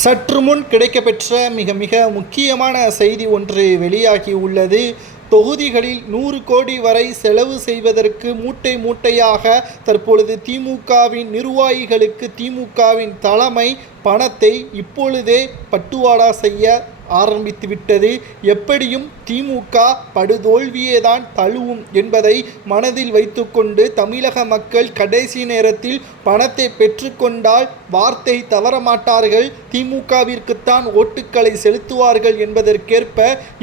சற்று முன் கிடைக்கப்பெற்ற மிக மிக முக்கியமான செய்தி ஒன்று வெளியாகி உள்ளது. தொகுதிகளில் 100 கோடி வரை செலவு செய்வதற்கு மூட்டை மூட்டையாக தற்பொழுது திமுகவின் நிர்வாகிகளுக்கு திமுகவின் தலைமை பணத்தை இப்பொழுதே பட்டுவாடா செய்ய ஆரம்பித்துவிட்டது. எப்படியும் திமுக படுதோல்வியேதான் தழுவும் என்பதை மனதில் வைத்துக்கொண்டு தமிழக மக்கள் கடைசி நேரத்தில் பணத்தை பெற்றுக்கொண்டால் வார்த்தை தவறமாட்டார்கள், திமுகவிற்குத்தான் ஓட்டுக்களை செலுத்துவார்கள் என்பதற்கேற்ப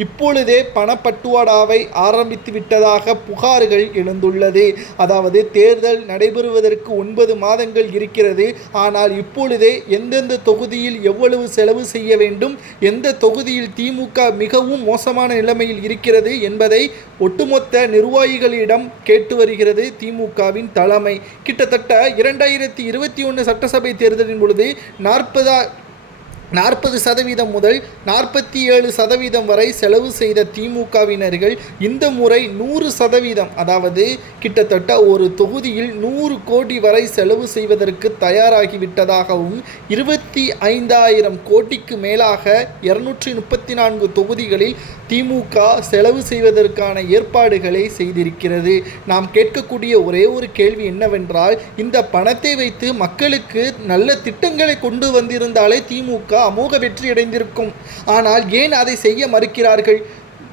இப்பொழுதே பணப்பட்டுவாடாவை ஆரம்பித்து விட்டதாக புகார்கள் எழுந்துள்ளது. அதாவது தேர்தல் நடைபெறுவதற்கு 9 மாதங்கள் இருக்கிறது. ஆனால் இப்பொழுதே எந்தெந்த தொகுதியில் எவ்வளவு செலவு செய்ய வேண்டும், எந்த தொகுதியில் திமுக மிகவும் மோசமான நிலைமையில் இருக்கிறது என்பதை ஒட்டுமொத்த நிர்வாகிகளிடம் கேட்டு வருகிறது திமுகவின் தலைமை. கிட்டத்தட்ட 2021 சட்டசபை தேர்தலின் பொழுது 40% முதல் 47% வரை செலவு செய்த திமுகவினர்கள் இந்த முறை 100%, அதாவது கிட்டத்தட்ட ஒரு தொகுதியில் 100 கோடி வரை செலவு செய்வதற்கு தயாராகிவிட்டதாகவும் 25,000 கோடிக்கு மேலாக 234 தொகுதிகளில் திமுக செலவு செய்வதற்கான ஏற்பாடுகளை செய்திருக்கிறது. நாம் கேட்கக்கூடிய ஒரே ஒரு கேள்வி என்னவென்றால், இந்த பணத்தை வைத்து மக்களுக்கு நல்ல திட்டங்களை கொண்டு வந்திருந்தாலே திமுக அமோக வெற்றி அடைந்திருக்கும். ஆனால் ஏன் அதை செய்ய மறுக்கிறார்கள்?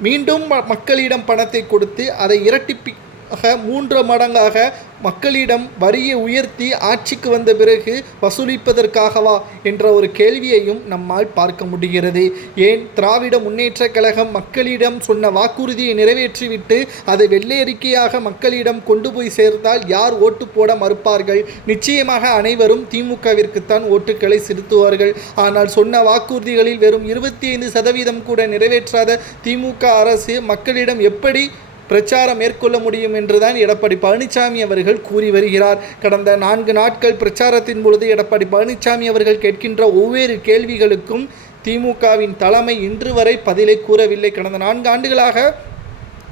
மீண்டும் மக்களிடம் பணத்தை கொடுத்து அதை இரட்டிப்பாக 3 மடங்காக மக்களிடம் வரியை உயர்த்தி ஆட்சிக்கு வந்த பிறகு வசூலிப்பதற்காகவா என்ற ஒரு கேள்வியையும் நம்மால் பார்க்க முடிகிறது. ஏன் திராவிட முன்னேற்றக் கழகம் மக்களிடம் சொன்ன வாக்குறுதியை நிறைவேற்றிவிட்டு அதை வெள்ளை அறிக்கையாக மக்களிடம் கொண்டு போய் சேர்த்தால் யார் ஓட்டு போட மறுப்பார்கள்? நிச்சயமாக அனைவரும் திமுகவிற்குத்தான் ஓட்டுக்களை செலுத்துவார்கள். ஆனால் சொன்ன வாக்குறுதிகளில் வெறும் 25% கூட நிறைவேற்றாத திமுக அரசு மக்களிடம் எப்படி பிரச்சாரம் மேற்கொள்ள முடியும் என்றுதான் எடப்பாடி பழனிசாமி அவர்கள் கூறி வருகிறார். கடந்த 4 நாட்கள் பிரச்சாரத்தின் பொழுது எடப்பாடி பழனிசாமி அவர்கள் கேட்கின்ற ஒவ்வொரு கேள்விகளுக்கும் திமுகவின் தலைமை இன்று வரை பதிலை கூறவில்லை. கடந்த 4 ஆண்டுகளாக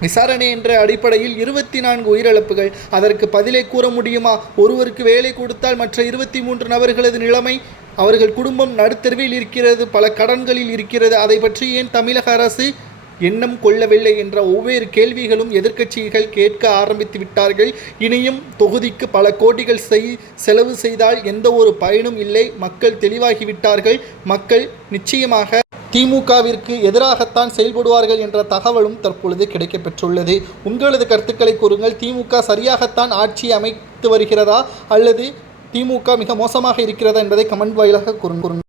விசாரணை என்ற அடிப்படையில் 24 உயிரிழப்புகள், அதற்கு பதிலை கூற முடியுமா? ஒருவருக்கு வேலை கொடுத்தால் மற்ற 23 நபர்களது நிலைமை, அவர்கள் குடும்பம் நடுத்தெருவில் இருக்கிறது, பல கடன்களில் இருக்கிறது. அதை பற்றி ஏன் தமிழக அரசு எண்ணம் கொள்ளவில்லை என்ற ஒவ்வொரு கேள்விகளும் எதிர்க்கட்சிகள் கேட்க ஆரம்பித்து விட்டார்கள். இனியும் தொகுதிக்கு பல கோடிகள் செலவு செய்தால் எந்த ஒரு பயனும் இல்லை. மக்கள் தெளிவாகிவிட்டார்கள். மக்கள் நிச்சயமாக திமுகவிற்கு எதிராகத்தான் செயல்படுவார்கள் என்ற தகவலும் தற்பொழுது கிடைக்கப்பெற்றுள்ளது. உங்களது கருத்துக்களை கூறுங்கள். திமுக சரியாகத்தான் ஆட்சி அமைத்து வருகிறதா அல்லது திமுக மிக மோசமாக இருக்கிறதா என்பதை கமெண்ட் வாயிலாக கூறுங்கள்.